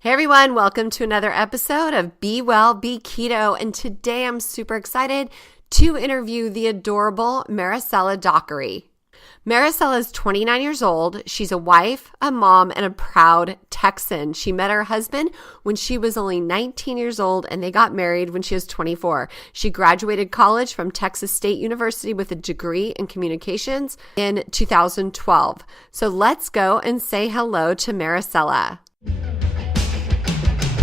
Hey everyone, welcome to another episode of Be Well, Be Keto. And today I'm super excited to interview the adorable Maricela Dockery. Maricela is 29 years old. She's a wife, a mom, and a proud Texan. She met her husband when she was only 19 years old, and they got married when she was 24. She graduated college from Texas State University with a degree in communications in 2012. So let's go and say hello to Maricela.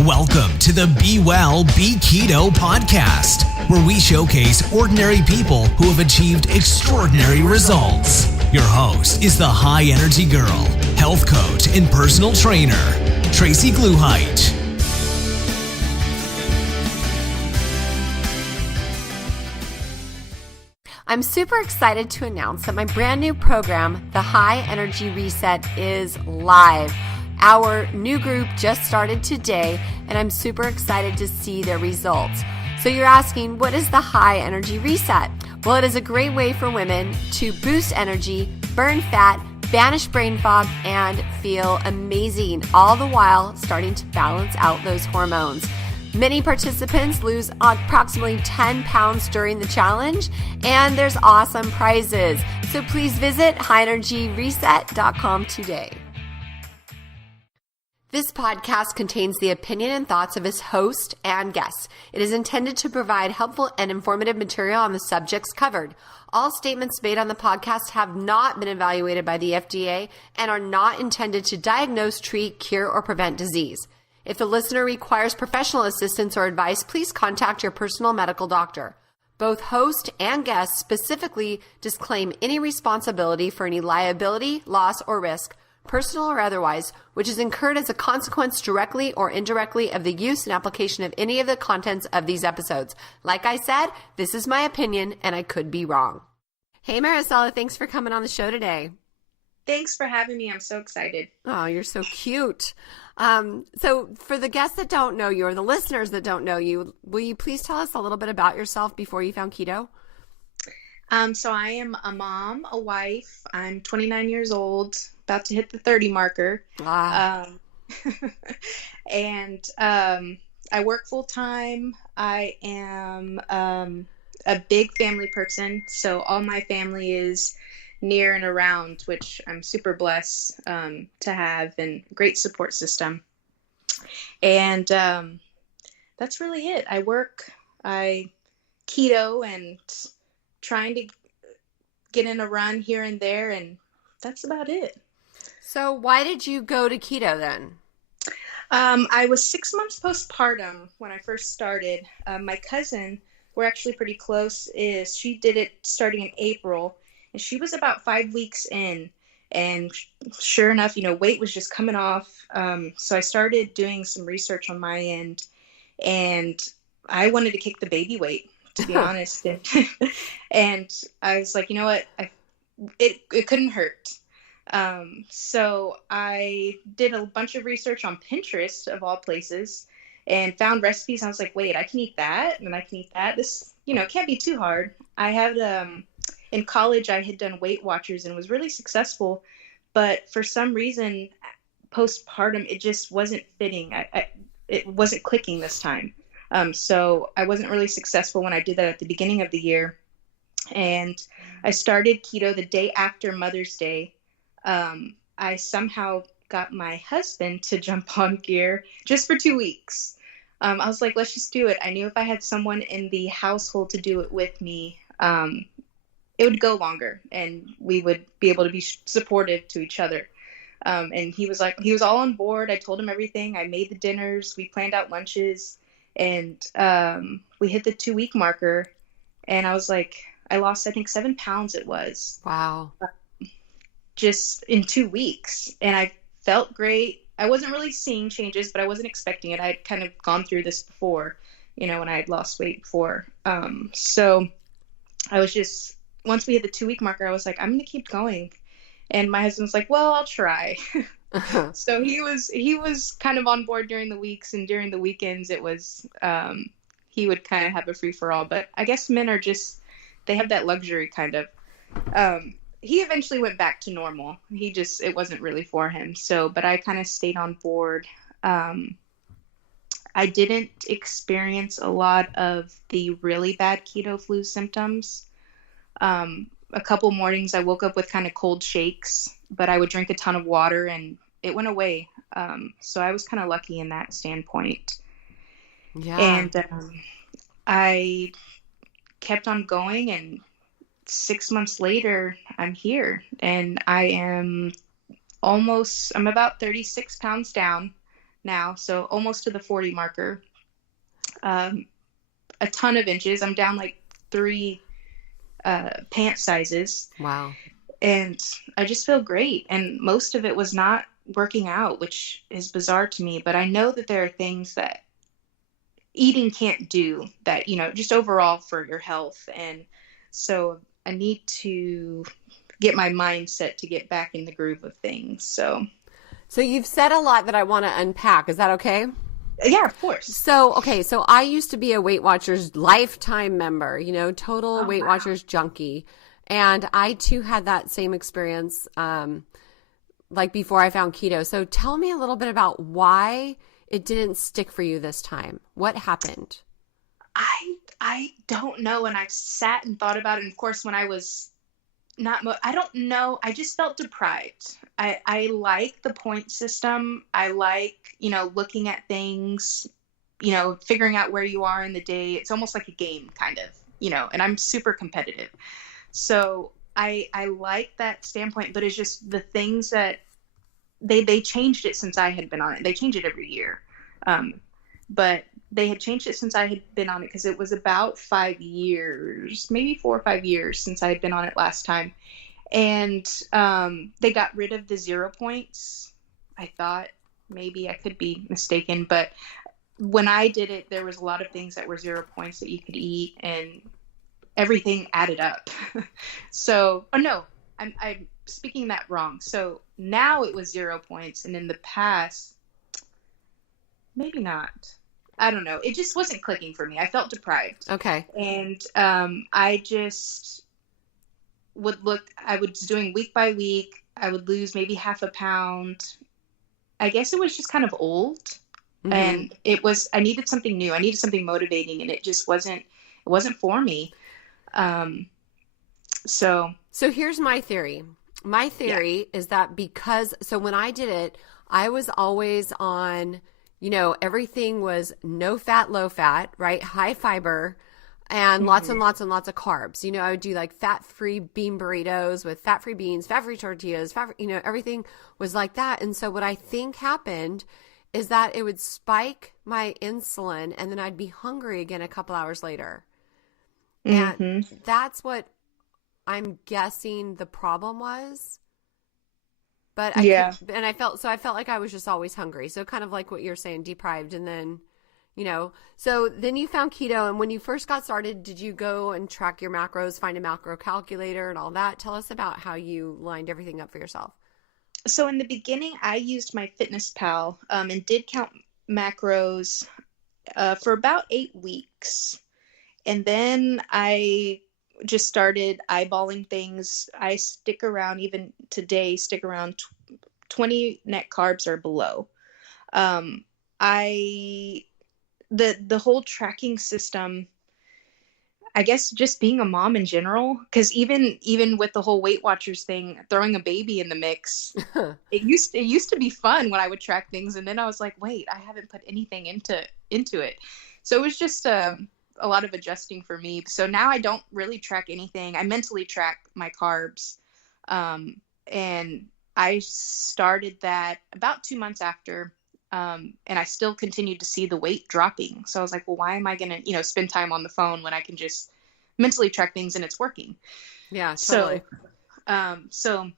Welcome to the Be Well, Be Keto podcast, where we showcase ordinary people who have achieved extraordinary results. Your host is the high energy girl, health coach, and personal trainer, Tracy Gluhite. I'm super excited to announce that my brand new program, the High Energy Reset, is live. Our new group just started today, and I'm super excited to see their results. So you're asking, what is the High Energy Reset? Well, it is a great way for women to boost energy, burn fat, banish brain fog, and feel amazing, all the while starting to balance out those hormones. Many participants lose approximately 10 pounds during the challenge, and there's awesome prizes. So please visit highenergyreset.com today. This podcast contains the opinion and thoughts of its host and guests. It is intended to provide helpful and informative material on the subjects covered. All statements made on the podcast have not been evaluated by the FDA and are not intended to diagnose, treat, cure, or prevent disease. If the listener requires professional assistance or advice, please contact your personal medical doctor. Both host and guest specifically disclaim any responsibility for any liability, loss, or risk, personal or otherwise, which is incurred as a consequence directly or indirectly of the use and application of any of the contents of these episodes. Like I said, this is my opinion and I could be wrong. Hey Maricela, thanks for coming on the show today. Thanks for having me. I'm so excited. Oh, you're so cute. So for the guests that don't know you or the listeners that don't know you, will you please tell us a little bit about yourself before you found keto? So I am a mom, a wife. I'm 29 years old, about to hit the 30 marker. Wow. And I work full time. I am a big family person. So all my family is near and around, which I'm super blessed to have, and great support system. And that's really it. I keto and trying to get in a run here and there, and that's about it. So why did you go to keto then? I was 6 months postpartum when I first started. My cousin, we're actually pretty close, she did it starting in April, and she was about 5 weeks in, and sure enough, weight was just coming off. So I started doing some research on my end, and I wanted to kick the baby weight, to be honest. And I was like, you know what? It couldn't hurt. So I did a bunch of research on Pinterest, of all places, and found recipes. I was like, wait, I can eat that, and I can eat that. This, it can't be too hard. I had, in college, I had done Weight Watchers and was really successful, but for some reason, postpartum, it just wasn't fitting. It wasn't clicking this time. So I wasn't really successful when I did that at the beginning of the year. And I started keto the day after Mother's Day. I somehow got my husband to jump on gear just for 2 weeks. I was like, let's just do it. I knew if I had someone in the household to do it with me, it would go longer and we would be able to be supportive to each other. And he was all on board. I told him everything. I made the dinners. We planned out lunches. And we hit the 2 week marker, and I was like, I lost, I think 7 pounds it was. Wow. Just in 2 weeks. And I felt great. I wasn't really seeing changes, but I wasn't expecting it. I had kind of gone through this before, when I had lost weight before. So I was just, once we hit the 2 week marker, I was like, I'm going to keep going. And my husband was like, well, I'll try. So he was kind of on board during the weeks, and during the weekends it was he would kind of have a free for all. But I guess men are just, they have that luxury kind of. He eventually went back to normal. It wasn't really for him. So, but I kind of stayed on board. I didn't experience a lot of the really bad keto flu symptoms. A couple mornings I woke up with kind of cold shakes, but I would drink a ton of water and it went away. So I was kind of lucky in that standpoint. Yeah. And I kept on going, and 6 months later, I'm here, and I'm about 36 pounds down now, so almost to the 40 marker. A ton of inches. I'm down like 3 pant sizes. Wow. And I just feel great. And most of it was not working out, which is bizarre to me, but I know that there are things that eating can't do that, just overall for your health. And so I need to get my mindset to get back in the groove of things. So you've said a lot that I want to unpack. Is that okay? Yeah, of course. So I used to be a Weight Watchers lifetime member, total Weight Watchers junkie. And I too had that same experience, like before I found keto. So tell me a little bit about why it didn't stick for you this time. What happened? I don't know. And I've sat and thought about it. And of course, when I was I don't know. I just felt deprived. I like the point system. I like, looking at things, figuring out where you are in the day. It's almost like a game kind of, and I'm super competitive. So I like that standpoint, but it's just the things that they changed it since I had been on it. They change it every year. But they had changed it since I had been on it, because it was about 5 years, maybe 4 or 5 years since I had been on it last time. And they got rid of the 0 points. I thought, maybe I could be mistaken, but when I did it, there was a lot of things that were 0 points that you could eat, and everything added up. So, no, I'm speaking that wrong. So now it was 0 points, and in the past, maybe not. I don't know. It just wasn't clicking for me. I felt deprived. Okay. And I just I was doing week by week. I would lose maybe half a pound. I guess it was just kind of old. Mm-hmm. And I needed something new. I needed something motivating, and it wasn't for me. So here's my theory. My theory is that so when I did it, I was always on, everything was no fat, low fat, right? High fiber, and lots and lots and lots of carbs. I would do like fat-free bean burritos with fat-free beans, fat-free tortillas, everything was like that. And so what I think happened is that it would spike my insulin, and then I'd be hungry again a couple hours later. And that's what I'm guessing the problem was. But I felt like I was just always hungry. So kind of like what you're saying, deprived. And then, so then you found keto. And when you first got started, did you go and track your macros, find a macro calculator and all that? Tell us about how you lined everything up for yourself. So in the beginning, I used my Fitness Pal and did count macros for about 8 weeks. And then I just started eyeballing things. I stick around 20 net carbs or below. The whole tracking system, I guess just being a mom in general, because even with the whole Weight Watchers thing, throwing a baby in the mix, it used to be fun when I would track things, and then I was like, wait, I haven't put anything into it. So it was just a lot of adjusting for me. So now I don't really track anything. I mentally track my carbs. And I started that about 2 months after, and I still continued to see the weight dropping. So I was like, well, why am I going to, spend time on the phone when I can just mentally track things and it's working? Yeah, totally. So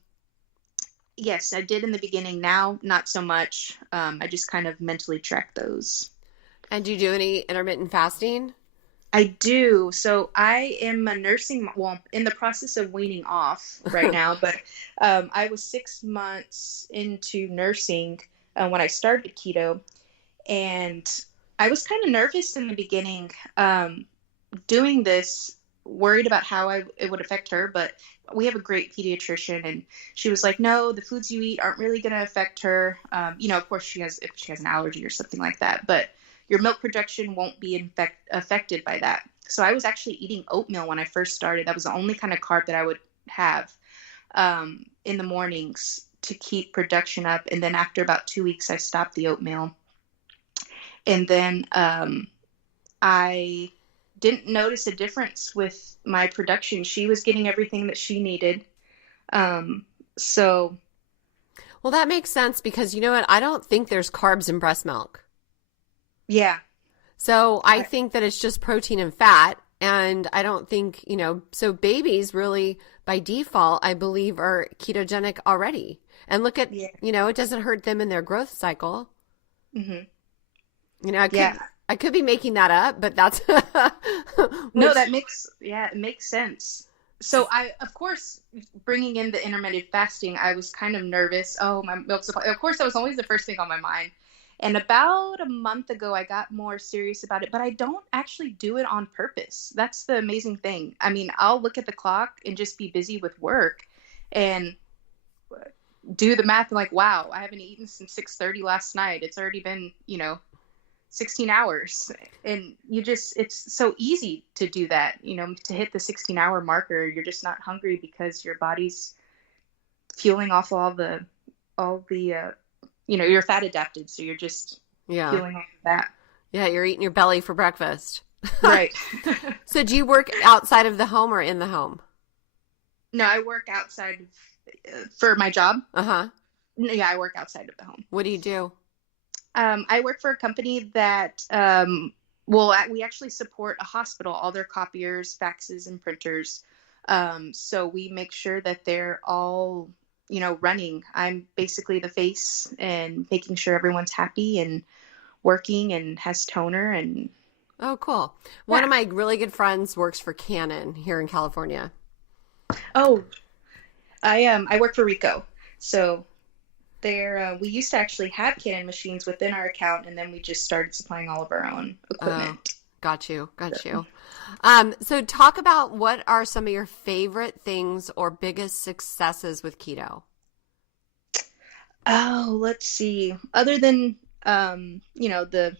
yes, I did in the beginning. Now, not so much. I just kind of mentally track those. And do you do any intermittent fasting? I do. So I am in the process of weaning off right now, but I was 6 months into nursing when I started keto, and I was kind of nervous in the beginning doing this, worried about how it would affect her, but we have a great pediatrician, and she was like, no, the foods you eat aren't really going to affect her. Of course if she has an allergy or something like that, but your milk production won't be affected by that. So I was actually eating oatmeal when I first started. That was the only kind of carb that I would have in the mornings to keep production up. And then after about 2 weeks, I stopped the oatmeal. And then I didn't notice a difference with my production. She was getting everything that she needed. So. Well, that makes sense because you know what? I don't think there's carbs in breast milk. Yeah. So I think that it's just protein and fat. And I don't think, so babies really by default, I believe, are ketogenic already. And look at, it doesn't hurt them in their growth cycle. Mm-hmm. I could be making that up, but that's. No, it makes sense. So of course, bringing in the intermittent fasting, I was kind of nervous. Oh, my milk supply. Of course, that was always the first thing on my mind. And about a month ago, I got more serious about it, but I don't actually do it on purpose. That's the amazing thing. I mean, I'll look at the clock and just be busy with work and do the math. And like, wow, I haven't eaten since 6:30 last night. It's already been, 16 hours. And it's so easy to do that, to hit the 16-hour marker. You're just not hungry because your body's fueling off all the you're fat adapted, so you're just fueling off of that. Yeah, you're eating your belly for breakfast. Right. So do you work outside of the home or in the home? No, I work outside for my job. Uh-huh. Yeah, I work outside of the home. What do you do? I work for a company that, we actually support a hospital, all their copiers, faxes, and printers. So we make sure that they're all running. I'm basically the face and making sure everyone's happy and working and has toner and. Oh, cool. One of my really good friends works for Canon here in California. Oh, I work for Rico. So we used to actually have Canon machines within our account, and then we just started supplying all of our own equipment. Oh, got you. So talk about what are some of your favorite things or biggest successes with keto? Oh, let's see. Other than, the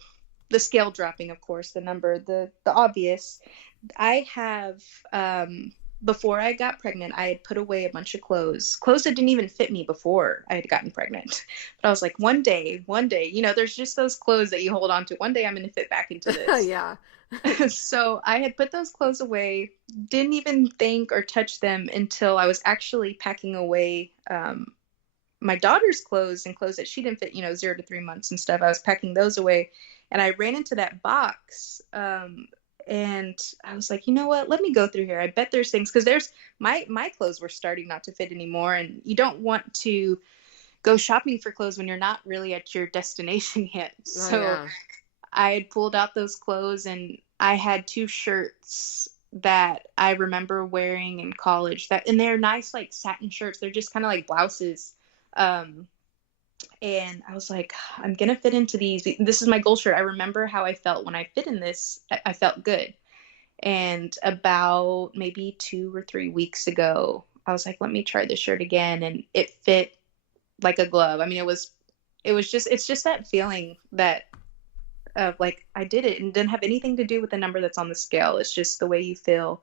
scale dropping, of course, the number, the obvious, I have, before I got pregnant, I had put away a bunch of clothes that didn't even fit me before I had gotten pregnant. But I was like, one day, there's just those clothes that you hold on to. One day I'm going to fit back into this. Yeah. So I had put those clothes away, didn't even think or touch them until I was actually packing away my daughter's clothes and clothes that she didn't fit, 0 to 3 months and stuff. I was packing those away, and I ran into that box. And I was like, you know what? Let me go through here. I bet there's things, because there's my clothes were starting not to fit anymore, and you don't want to go shopping for clothes when you're not really at your destination yet. So I had pulled out those clothes, and I had 2 shirts that I remember wearing in college, and they're nice, like satin shirts. They're just kind of like blouses. And I was like, I'm going to fit into these. This is my goal shirt. I remember how I felt when I fit in this. I felt good. And about maybe 2 or 3 weeks ago, I was like, let me try this shirt again. And it fit like a glove. I mean, it's just that feeling that of like, I did it, and didn't have anything to do with the number that's on the scale. It's just the way you feel,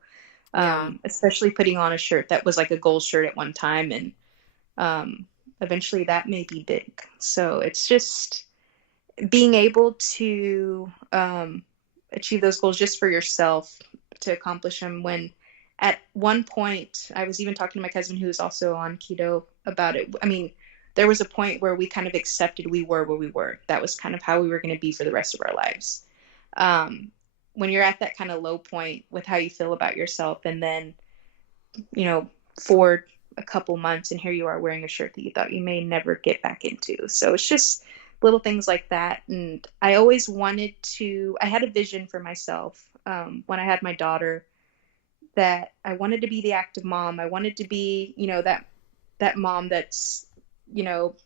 especially putting on a shirt that was like a gold shirt at one time. And, eventually that may be big. So it's just being able to achieve those goals just for yourself, to accomplish them. When at one point, I was even talking to my cousin who is also on keto about it. I mean, there was a point where we kind of accepted we were where we were. That was kind of how we were going to be for the rest of our lives. When you're at that kind of low point with how you feel about yourself, and then, for a couple months, and here you are wearing a shirt that you thought you may never get back into. So it's just little things like that. And I always I had a vision for myself when I had my daughter, that I wanted to be the active mom. I wanted to be, that mom that's,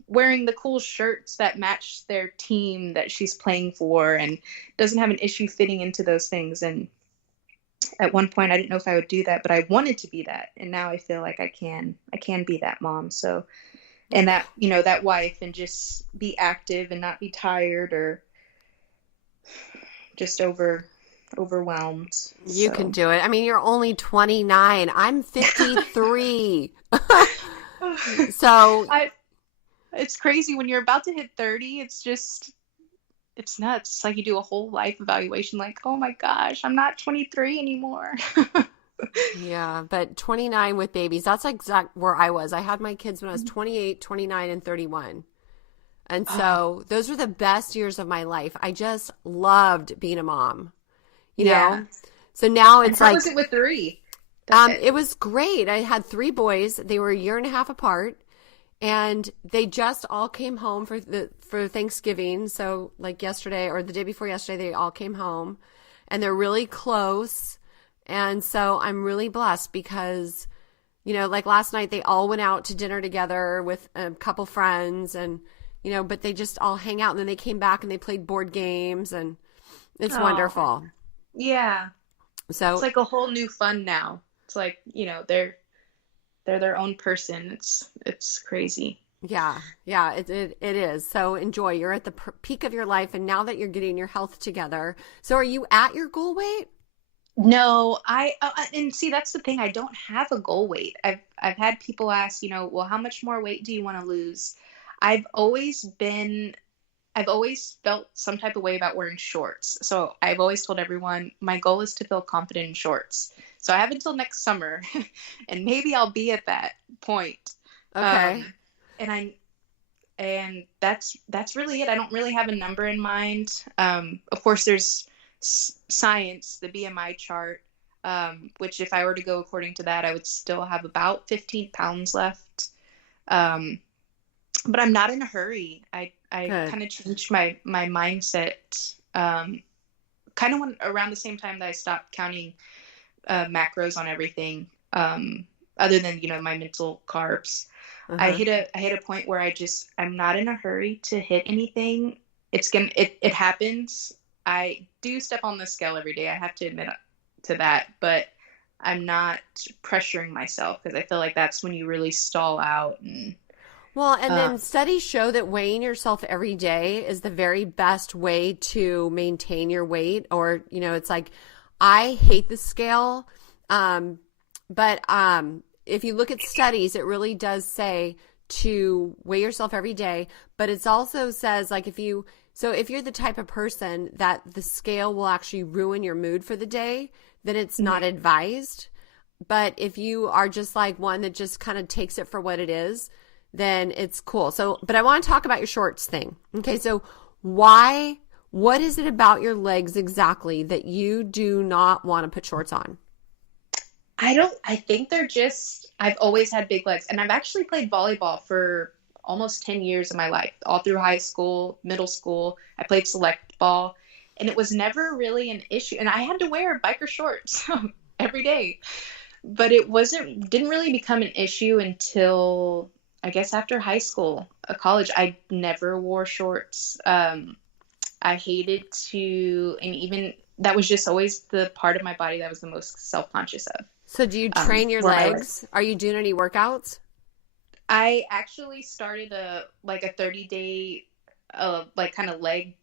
wearing the cool shirts that match their team that she's playing for, and doesn't have an issue fitting into those things. And at one point I didn't know if I would do that, but I wanted to be that. And now I feel like I can be that mom. So, and that, that wife, and just be active and not be tired or just overwhelmed. You can do it. I mean, you're only 29. I'm 53. So it's crazy when you're about to hit 30. It's nuts. It's like you do a whole life evaluation, like, oh my gosh, I'm not 23 anymore. yeah, but 29 with babies, that's exact where I was. I had my kids when I was 28, 29, and 31. And so those were the best years of my life. I just loved being a mom, you know? So now it's how was it with 3? It was great. I had 3 boys. They were a year and a half apart, and they just all came home for Thanksgiving. So like yesterday or the day before yesterday, they all came home, and they're really close. And so I'm really blessed because, you know, like last night they all went out to dinner together with a couple friends, and you know, but they just all hang out, and then they came back and they played board games, and it's wonderful. Yeah. So it's like a whole new fun now. It's like, you know, they're their own person. It's crazy. Yeah, it is. So enjoy. You're at the peak of your life, and now that you're getting your health together. So are you at your goal weight? No, and see, that's the thing. I don't have a goal weight. I've had people ask, you know, well, how much more weight do you want to lose? I've always felt some type of way about wearing shorts. So I've always told everyone my goal is to feel confident in shorts. So I have until next summer, and maybe I'll be at that point. Okay. And that's really it. I don't really have a number in mind. Of course, there's science, the BMI chart, which if I were to go according to that, I would still have about 15 pounds left. But I'm not in a hurry. I kind of changed my mindset kind of around the same time that I stopped counting macros on everything, other than, you know, my mental carbs. I hit a point where I'm not in a hurry to hit anything. It happens. I do step on the scale every day. I have to admit to that, but I'm not pressuring myself, because I feel like that's when you really stall out. And then studies show that weighing yourself every day is the very best way to maintain your weight. Or, you know, it's like, I hate the scale. But if you look at studies, it really does say to weigh yourself every day. But it also says, like, if you're the type of person that the scale will actually ruin your mood for the day, then it's not advised. But if you are just like one that just kind of takes it for what it is, then it's cool. So, but I want to talk about your shorts thing. Okay. So what is it about your legs exactly that you do not want to put shorts on? I think I've always had big legs, and I've actually played volleyball for almost 10 years of my life, all through high school, middle school. I played select ball, and it was never really an issue. And I had to wear biker shorts every day, but didn't really become an issue until, I guess, after high school, college. I never wore shorts. I hated to, and even that was just always the part of my body that I was the most self-conscious of. So do you train your legs? Are you doing any workouts? I actually started a 30-day, like kind of leg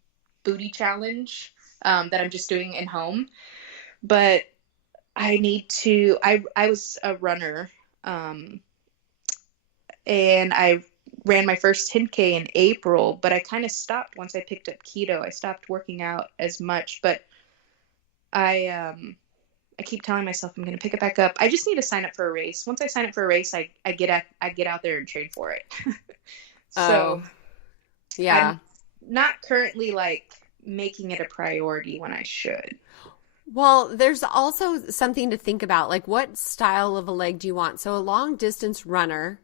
booty challenge, that I'm just doing at home. But I was a runner, and I ran my first 10K in April, but I kind of stopped once I picked up keto. I stopped working out as much, but I keep telling myself I'm going to pick it back up. I just need to sign up for a race. Once I sign up for a race, I get out there and train for it. So yeah, I'm not currently like making it a priority when I should. Well, there's also something to think about, like what style of a leg do you want? So a long distance runner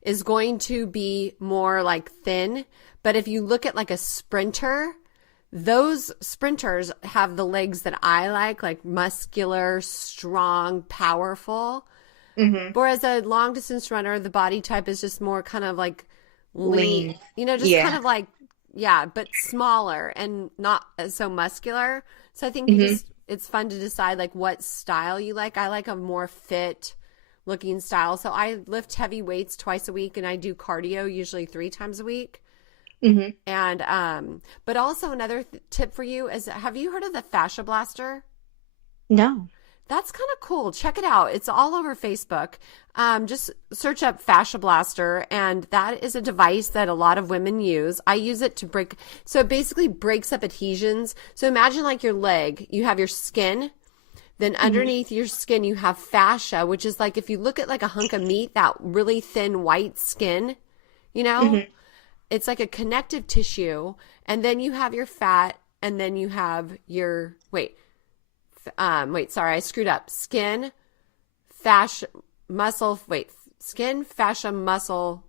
is going to be more like thin, but if you look at like a sprinter, those sprinters have the legs that I like muscular, strong, powerful. Mm-hmm. Whereas a long distance runner, the body type is just more kind of like lean. You know, just kind of like, but smaller and not so muscular. So I think it's fun to decide like what style you like. I like a more fit looking style. So I lift heavy weights twice a week, and I do cardio usually 3 times a week. Mm-hmm. And, but also another tip for you is, have you heard of the fascia blaster? No. That's kind of cool. Check it out. It's all over Facebook. Just search up fascia blaster, and that is a device that a lot of women use. I use it to break. So it basically breaks up adhesions. So imagine like your leg, you have your skin. Then underneath your skin, you have fascia, which is like, if you look at like a hunk of meat, that really thin white skin, you know, it's like a connective tissue. And then you have your fat, and then you have your, sorry, I screwed up. Skin, fascia, muscle, skin, fascia, muscle,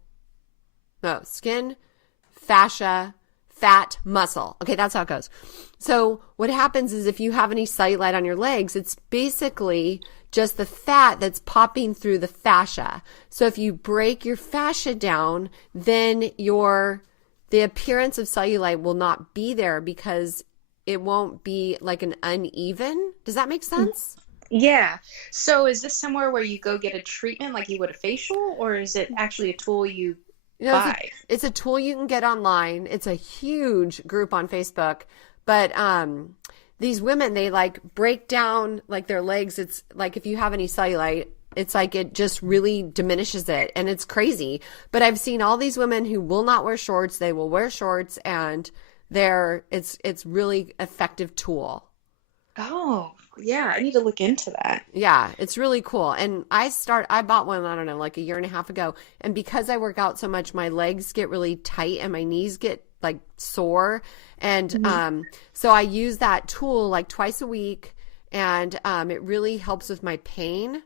no, skin, fascia, fat, muscle. Okay, that's how it goes. So what happens is if you have any cellulite on your legs, it's basically just the fat that's popping through the fascia. So if you break your fascia down, then the appearance of cellulite will not be there because it won't be like an uneven. Does that make sense? Yeah. So is this somewhere where you go get a treatment like you would a facial, or is it actually a tool you buy? It's a tool you can get online. It's a huge group on Facebook. But these women, they like break down like their legs. It's like if you have any cellulite, it's like it just really diminishes it. And it's crazy. But I've seen all these women who will not wear shorts. They will wear shorts, and it's really effective tool. Oh, yeah. I need to look into that. Yeah, it's really cool. And I bought one, I don't know, like a year and a half ago. And because I work out so much, my legs get really tight and my knees get like sore. And so I use that tool like twice a week. And it really helps with my pain,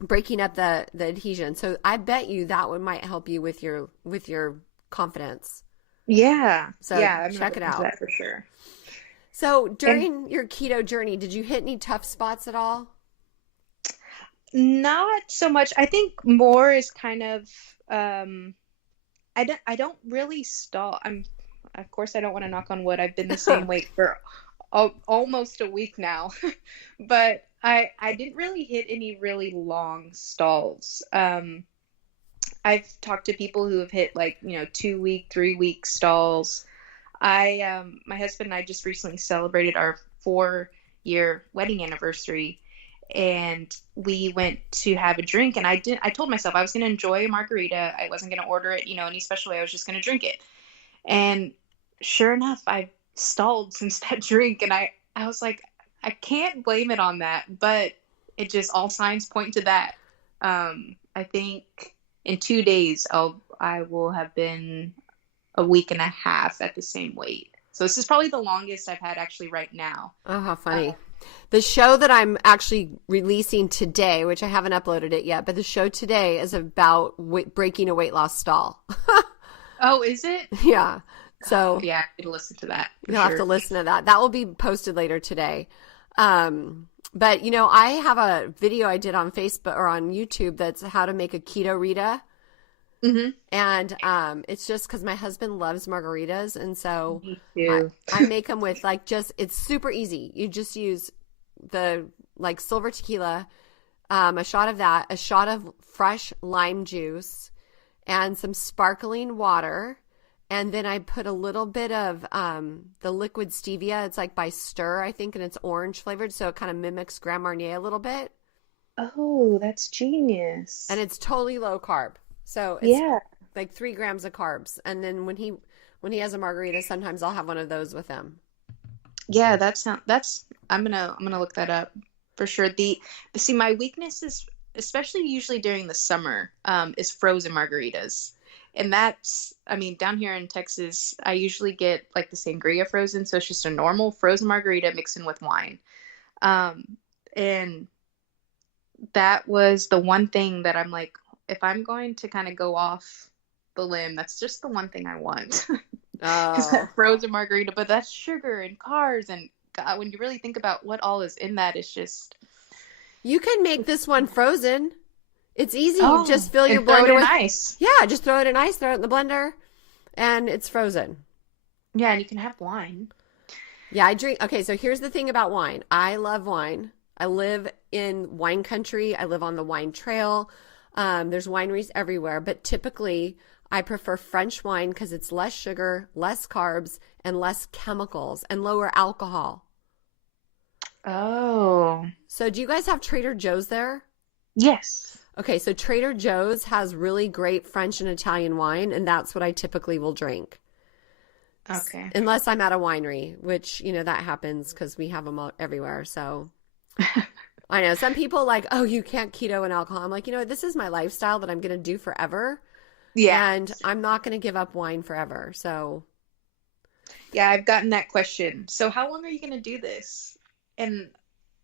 breaking up the adhesion. So I bet you that one might help you with your confidence. Yeah. So yeah, check it out. That for sure. So during your keto journey, did you hit any tough spots at all? Not so much. I think more is kind of I don't really stall. Of course I don't want to knock on wood. I've been the same weight for almost a week now. But I didn't really hit any really long stalls. I've talked to people who have hit 2-week, 3-week stalls. My husband and I just recently celebrated our 4-year wedding anniversary, and we went to have a drink, and I told myself I was going to enjoy a margarita. I wasn't going to order it, any special way. I was just going to drink it. And sure enough, I stalled since that drink, and I was like, I can't blame it on that, but it just, all signs point to that. I think in 2 days, I will have been a week and a half at the same weight. So this is probably the longest I've had actually right now. Oh, how funny. The show that I'm actually releasing today, which I haven't uploaded it yet, but the show today is about breaking a weight loss stall. Oh, is it? Yeah. So yeah, I need to listen to that. You'll have to listen to that. That will be posted later today. But I have a video I did on Facebook or on YouTube that's how to make a keto Rita. Mm-hmm. And it's just because my husband loves margaritas, and so I make them with it's super easy. You just use the silver tequila, a shot of that, a shot of fresh lime juice, and some sparkling water, and then I put a little bit of the liquid stevia. It's by Stir, I think, and it's orange flavored, so it kind of mimics Grand Marnier a little bit. Oh, that's genius! And it's totally low carb. So it's 3 grams of carbs. And then when he has a margarita, sometimes I'll have one of those with him. Yeah, I'm gonna look that up for sure. My weakness is, especially usually during the summer, is frozen margaritas. And that's, down here in Texas, I usually get the sangria frozen. So it's just a normal frozen margarita mixed in with wine. And that was the one thing that I'm like, if I'm going to kind of go off the limb, that's just the one thing I want. Is that frozen margarita, but that's sugar and carbs, and God, when you really think about what all is in that, it's just. You can make this one frozen. It's easy. You just fill your blender with ice. Yeah, just throw it in ice, throw it in the blender, and it's frozen. Yeah, and you can have wine. Yeah, I drink. Okay, so here's the thing about wine. I love wine. I live in wine country. I live on the wine trail. There's wineries everywhere, but typically I prefer French wine because it's less sugar, less carbs, and less chemicals and lower alcohol. Oh. So do you guys have Trader Joe's there? Yes. Okay, so Trader Joe's has really great French and Italian wine, and that's what I typically will drink. Okay. Unless I'm at a winery, which, that happens because we have them everywhere. So I know some people like, oh, you can't keto and alcohol. I'm like, this is my lifestyle that I'm going to do forever. Yeah. And I'm not going to give up wine forever. So. Yeah, I've gotten that question. So how long are you going to do this? And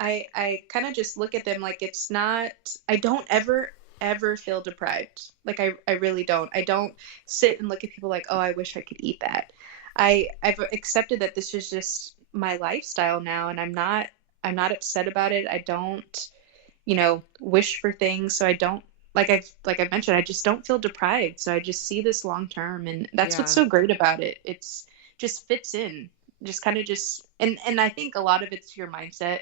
I kind of just look at them like it's not, I don't ever feel deprived. Like I really don't. I don't sit and look at people like, oh, I wish I could eat that. I've accepted that this is just my lifestyle now, and I'm not upset about it. I don't, wish for things. So I don't, like I've mentioned, I just don't feel deprived. So I just see this long term, and that's what's so great about it. It's just fits in, just kind of just, and I think a lot of it's your mindset.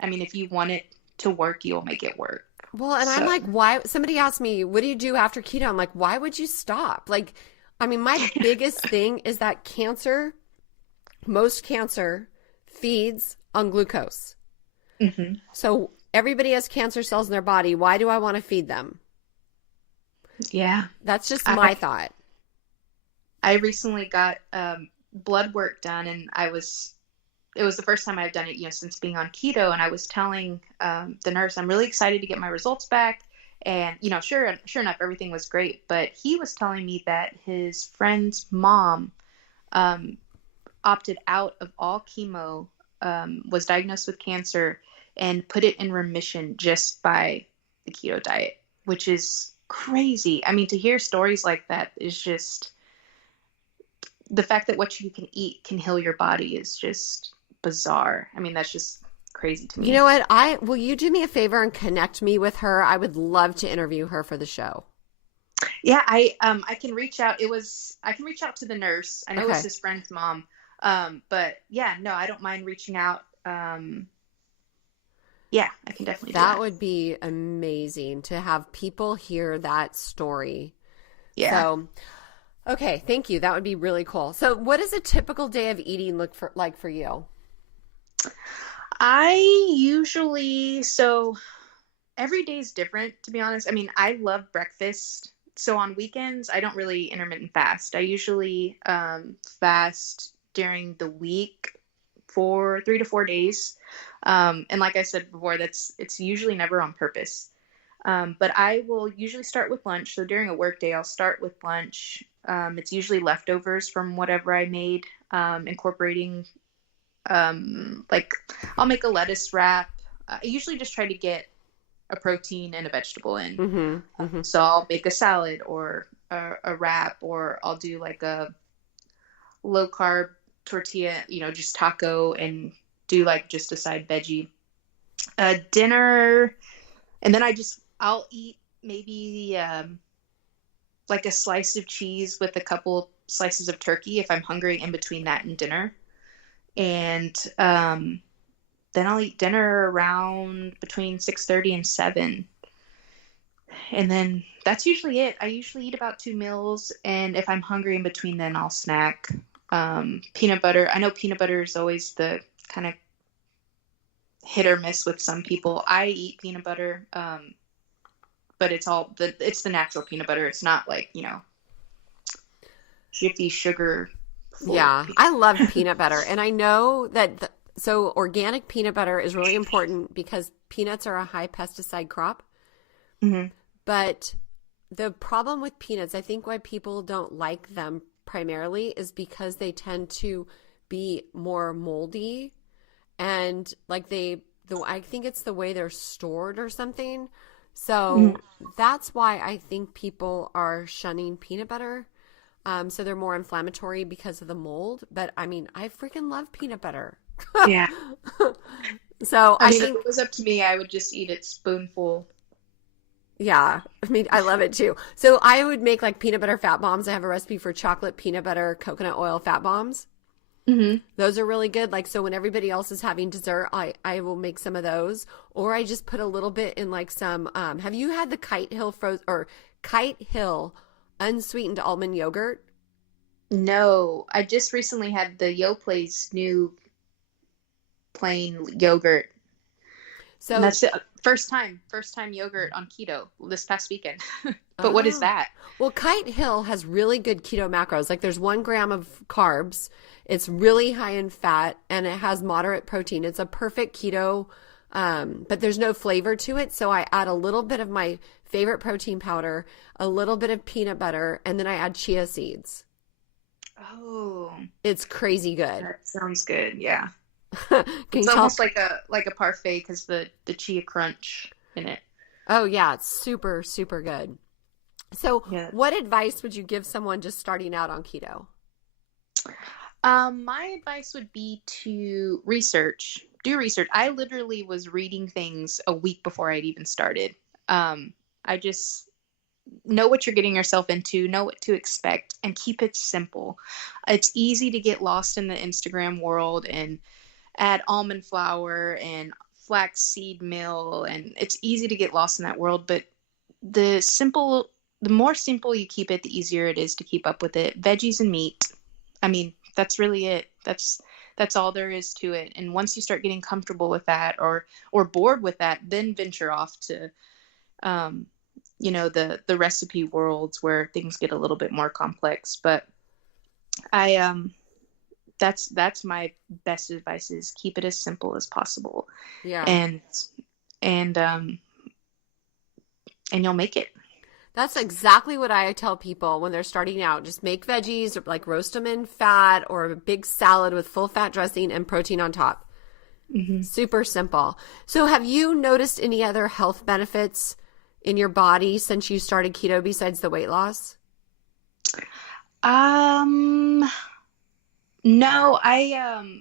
If you want it to work, you'll make it work. Well, and I'm like, why? Somebody asked me, what do you do after keto? I'm like, why would you stop? Like, my biggest thing is that most cancer feeds on glucose. Mm-hmm. So everybody has cancer cells in their body. Why do I want to feed them? Yeah. That's just my thought. I recently got blood work done, and it was the first time I've done it, since being on keto. And I was telling the nurse, I'm really excited to get my results back. And, sure enough, everything was great. But he was telling me that his friend's mom opted out of all chemo, was diagnosed with cancer, and put it in remission just by the keto diet, which is crazy. To hear stories like that is just, the fact that what you can eat can heal your body is just bizarre. That's just crazy to me. You know what? Will you do me a favor and connect me with her? I would love to interview her for the show. Yeah, I can reach out. I can reach out to the nurse. I know it's his friend's mom. But yeah, no, I don't mind reaching out. Yeah, I can definitely do that. That would be amazing to have people hear that story. Yeah. So, okay, thank you. That would be really cool. So what does a typical day of eating look like for you? So every day is different, to be honest. I love breakfast. So on weekends, I don't really intermittent fast. I usually fast during the week for 3 to 4 days. And like I said before, it's usually never on purpose. But I will usually start with lunch. So during a work day, I'll start with lunch. It's usually leftovers from whatever I made, incorporating, I'll make a lettuce wrap. I usually just try to get a protein and a vegetable in. Mm-hmm, mm-hmm. So I'll make a salad or a wrap, or I'll do like a low carb tortilla, just taco, and do like just a side veggie. Dinner, and then I'll eat maybe like a slice of cheese with a couple slices of turkey if I'm hungry in between that and dinner. And then I'll eat dinner around between 6:30 and 7. And then that's usually it. I usually eat about 2 meals. And if I'm hungry in between, then I'll snack. Peanut butter. I know peanut butter is always the kind of hit or miss with some people. I eat peanut butter, but it's the natural peanut butter. It's not like, jiffy sugar. Yeah, I love peanut butter. And I know that so organic peanut butter is really important because peanuts are a high pesticide crop. Mm-hmm. But the problem with peanuts, I think why people don't like them primarily is because they tend to be more moldy, and like I think it's the way they're stored or something. So that's why I think people are shunning peanut butter. So they're more inflammatory because of the mold. But I freaking love peanut butter. Yeah. So I think if it was up to me, I would just eat it spoonful. Yeah. I love it too. So I would make like peanut butter fat bombs. I have a recipe for chocolate, peanut butter, coconut oil fat bombs. Mm-hmm. Those are really good. Like, so when everybody else is having dessert, I will make some of those, or I just put a little bit in like some, have you had the Kite Hill unsweetened almond yogurt? No, I just recently had the Yoplait new plain yogurt. So And that's it. First time yogurt on keto this past weekend. But what is that? Well, Kite Hill has really good keto macros. Like there's 1 gram of carbs. It's really high in fat and it has moderate protein. It's a perfect keto, but there's no flavor to it. So I add a little bit of my favorite protein powder, a little bit of peanut butter, and then I add chia seeds. Oh, it's crazy good. that sounds good. Yeah. Can you It's tell? almost like a parfait because the chia crunch in it. Oh yeah, it's super, super good. So Yeah. what advice would you give someone just starting out on keto? My advice would be to do research. I literally was reading things a week before I'd even started. I just know what you're getting yourself into, know what to expect, and keep it simple. It's easy to get lost in the Instagram world and add almond flour and flaxseed meal, and it's easy to get lost in that world, but the more simple you keep it, the easier it is to keep up with it. Veggies and meat. I mean, that's really it. That's all there is to it. And once you start getting comfortable with that or bored with that, then venture off to the recipe worlds where things get a little bit more complex. But that's my best advice, is keep it as simple as possible. Yeah. And you'll make it. That's exactly what I tell people when they're starting out. Just make veggies, or like roast them in fat, or a big salad with full fat dressing and protein on top. Mm-hmm. Super simple. So have you noticed any other health benefits in your body since you started keto besides the weight loss? No, I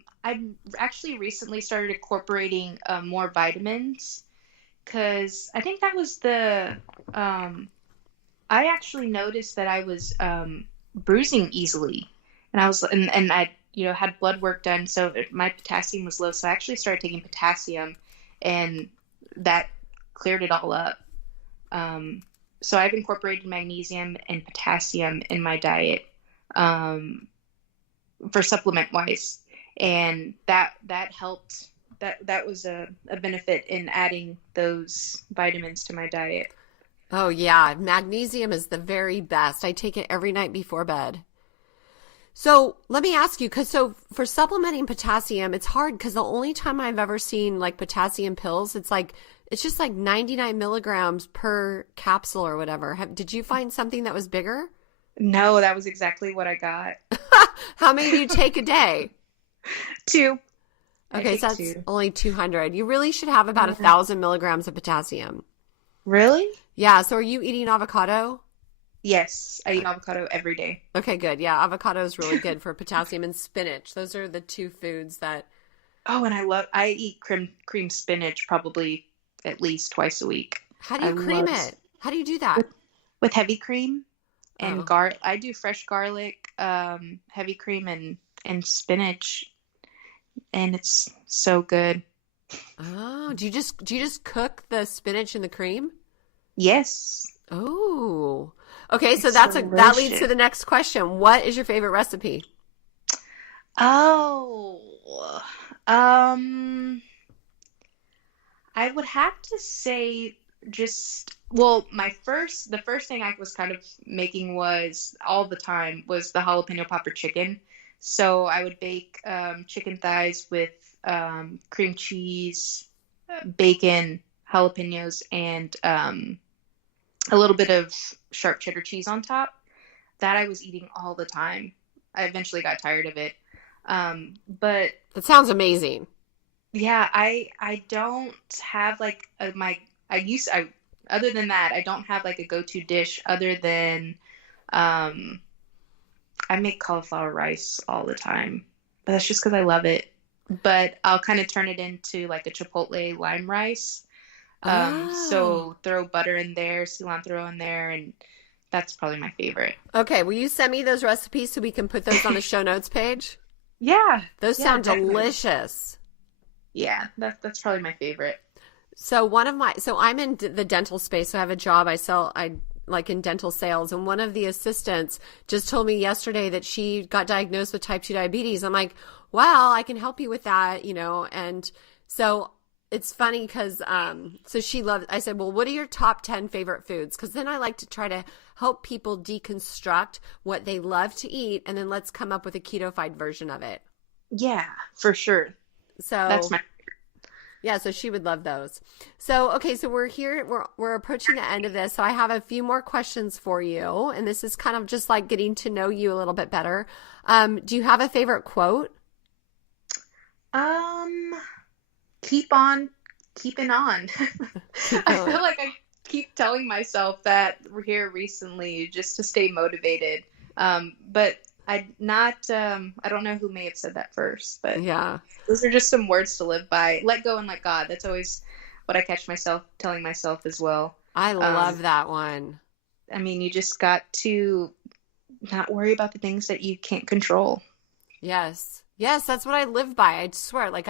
actually recently started incorporating more vitamins, because I think that was I actually noticed that I was bruising easily, and I had blood work done, so my potassium was low. So I actually started taking potassium, and that cleared it all up. So I've incorporated magnesium and potassium in my diet for supplement wise, and that helped. That was a benefit in adding those vitamins to my diet. Oh yeah, magnesium is the very best. I take it every night before bed. So let me ask you, for supplementing potassium, it's hard because the only time I've ever seen like potassium pills, it's just like 99 milligrams per capsule or whatever. Did you find something that was bigger? No, that was exactly what I got. How many do you take a day? 2. Okay, so that's only 200. You really should have about 1,000 milligrams of potassium. Really? Yeah. So are you eating avocado? Yes, I eat avocado every day. Okay, good. Yeah, avocado is really good for potassium, and spinach. Those are the 2 foods that... Oh, and I eat cream spinach probably at least twice a week. How do you cream it? How do you do that? With heavy cream and garlic. I do fresh garlic, heavy cream, and spinach, and it's so good. Oh, do you just cook the spinach in the cream? Yes. Oh, okay. So It's that leads delicious. to the next question. What is your favorite recipe? Oh, I would have to say the first thing I was kind of making was all the time was the jalapeno popper chicken. So I would bake chicken thighs with cream cheese, bacon, jalapenos, and a little bit of sharp cheddar cheese on top. That I was eating all the time. I eventually got tired of it. But That sounds amazing. yeah, I don't have like other than that, I don't have like a go-to dish other than I make cauliflower rice all the time. But that's just because I love it. But I'll kind of turn it into like a chipotle lime rice. So throw butter in there, cilantro in there, and that's probably my favorite. Okay, will you send me those recipes so we can put those on the show notes page? Yeah. Those sound delicious. Yeah, that's probably my favorite. So I'm in the dental space. So I have a job. I like in dental sales, and one of the assistants just told me yesterday that she got diagnosed with type 2 diabetes. I'm like, wow, I can help you with that, and so it's funny because so she loved, I said, well, what are your top 10 favorite foods? Because then I like to try to help people deconstruct what they love to eat, and then let's come up with a keto-fied version of it. Yeah, for sure. So that's my yeah, so she would love those. So, okay, so we're here, we're approaching the end of this. So I have a few more questions for you, and this is kind of just like getting to know you a little bit better. Do you have a favorite quote? Keep on keeping on. I feel like I keep telling myself that here recently just to stay motivated. But I don't know who may have said that first, but yeah, those are just some words to live by. Let go and let God. That's always what I catch myself telling myself as well. I love that one. I mean, you just got to not worry about the things that you can't control. Yes. Yes, that's what I live by. I swear. Like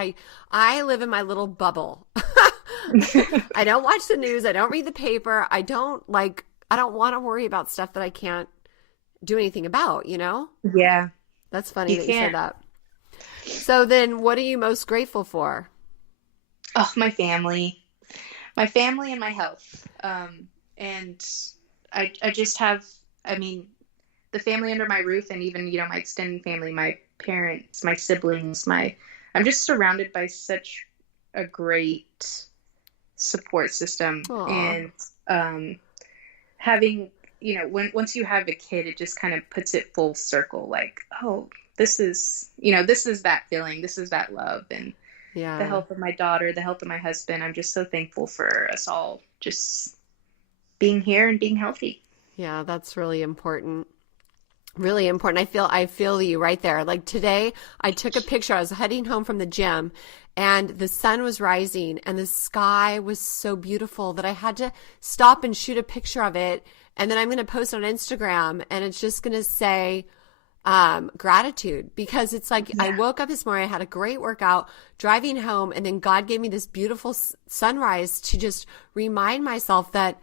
I live in my little bubble. I don't watch the news. I don't read the paper. I don't want to worry about stuff that I can't do anything about, Yeah. That's funny you said that. So then what are you most grateful for? Oh, my family and my health. And I just have, the family under my roof, and even, my extended family, my parents, my siblings, I'm just surrounded by such a great support system. Aww. And having, once you have a kid, it just kind of puts it full circle. Like, oh, this is that feeling. This is that love. And the health of my daughter, the health of my husband. I'm just so thankful for us all just being here and being healthy. Yeah, that's really important. Really important. I feel you right there. Like today, I took a picture. I was heading home from the gym, and the sun was rising, and the sky was so beautiful that I had to stop and shoot a picture of it. And then I'm going to post on Instagram, and it's just going to say gratitude, because it's like I woke up this morning, I had a great workout, driving home, and then God gave me this beautiful sunrise to just remind myself that,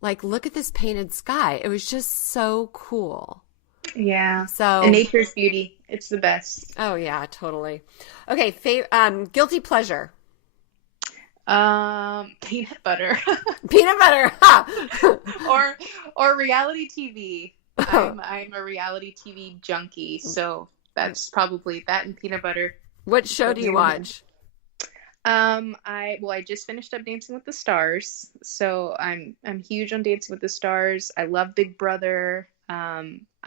like, look at this painted sky. It was just so cool. Yeah. So and nature's beauty. It's the best. Oh yeah, totally. Okay. Guilty pleasure. Peanut butter. Peanut butter. or reality TV. I'm a reality TV junkie, so that's probably that and peanut butter. What show do you watch? I just finished up Dancing with the Stars, so I'm huge on Dancing with the Stars. I love Big Brother.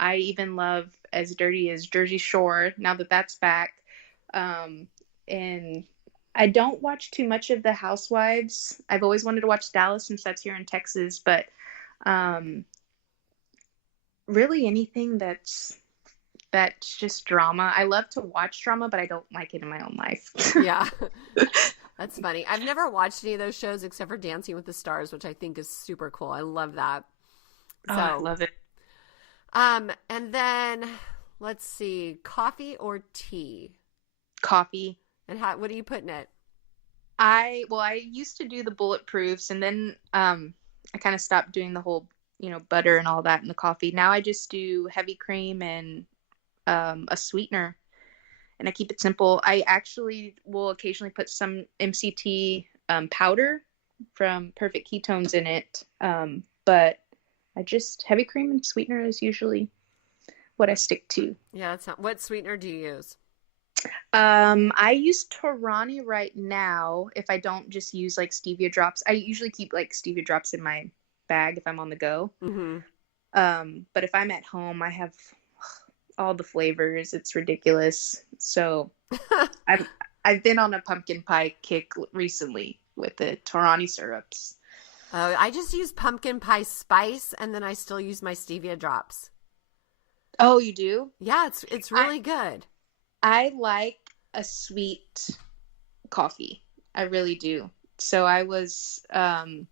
I even love As Dirty as Jersey Shore now that that's back. And I don't watch too much of the Housewives. I've always wanted to watch Dallas since that's here in Texas, but really anything that's just drama. I love to watch drama, but I don't like it in my own life. Yeah. That's funny. I've never watched any of those shows except for Dancing with the Stars, which I think is super cool. I love that. So, I love it. And then let's see, coffee or tea? Coffee. And what do you put in it? I used to do the bulletproofs, and then I kind of stopped doing the whole, butter and all that in the coffee. Now I just do heavy cream and a sweetener, and I keep it simple. I actually will occasionally put some MCT powder from Perfect Ketones in it, but I just heavy cream and sweetener is usually what I stick to. Yeah, what sweetener do you use? I use Torani right now. If I don't just use like stevia drops, I usually keep like stevia drops in my bag if I'm on the go. Mm-hmm. But if I'm at home, I have all the flavors. It's ridiculous. So I've been on a pumpkin pie kick recently with the Torani syrups. I just use pumpkin pie spice, and then I still use my stevia drops. Oh, you do? Yeah, it's really good. I like a sweet coffee. I really do. So I was, I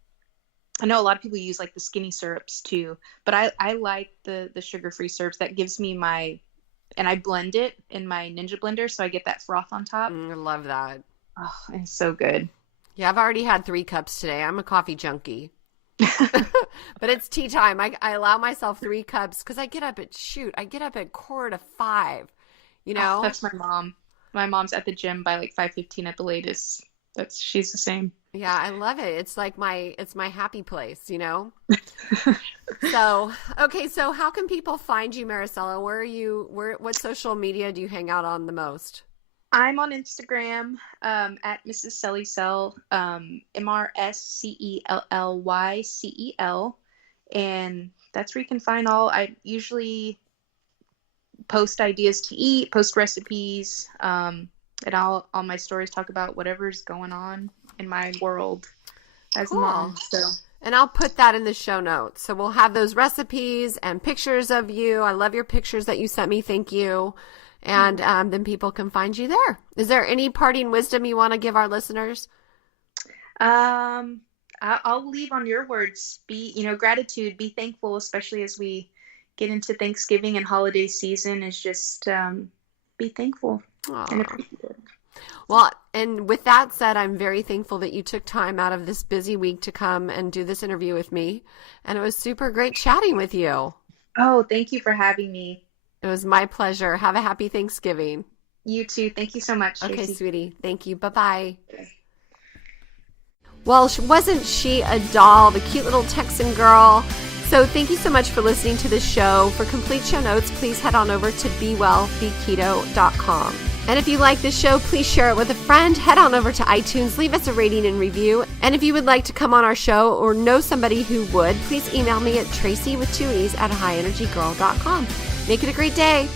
know a lot of people use like the skinny syrups too, but I like the sugar-free syrups. That gives me and I blend it in my Ninja blender, so I get that froth on top. I love that. Oh, it's so good. Yeah, I've already had 3 cups today. I'm a coffee junkie. But it's tea time. I allow myself 3 cups because I get up at 4:45, you know? Oh, that's my mom. My mom's at the gym by like 5:15 at the latest. She's the same. Yeah, I love it. It's like it's my happy place, you know? So how can people find you, Maricela? What social media do you hang out on the most? I'm on Instagram at Mrs. Cellycel, MRSCELLYCEL, and that's where you can find I usually post ideas to eat, post recipes, and all my stories talk about whatever's going on in my world as a mom. So. And I'll put that in the show notes. So we'll have those recipes and pictures of you. I love your pictures that you sent me. Thank you. And then people can find you there. Is there any parting wisdom you want to give our listeners? I'll leave on your words. Gratitude, be thankful, especially as we get into Thanksgiving and holiday season, is just be thankful. And appreciative. Well, and with that said, I'm very thankful that you took time out of this busy week to come and do this interview with me. And it was super great chatting with you. Oh, thank you for having me. It was my pleasure. Have a happy Thanksgiving. You too. Thank you so much, Okay, Tracy. sweetie. Thank you. Bye-bye. Okay. Well, wasn't she a doll, the cute little Texan girl? So thank you so much for listening to this show. For complete show notes, please head on over to BeWellBeKeto.com. And if you like this show, please share it with a friend. Head on over to iTunes, leave us a rating and review. And if you would like to come on our show or know somebody who would, please email me at Tracy with 2 E's at highenergygirl.com. Make it a great day.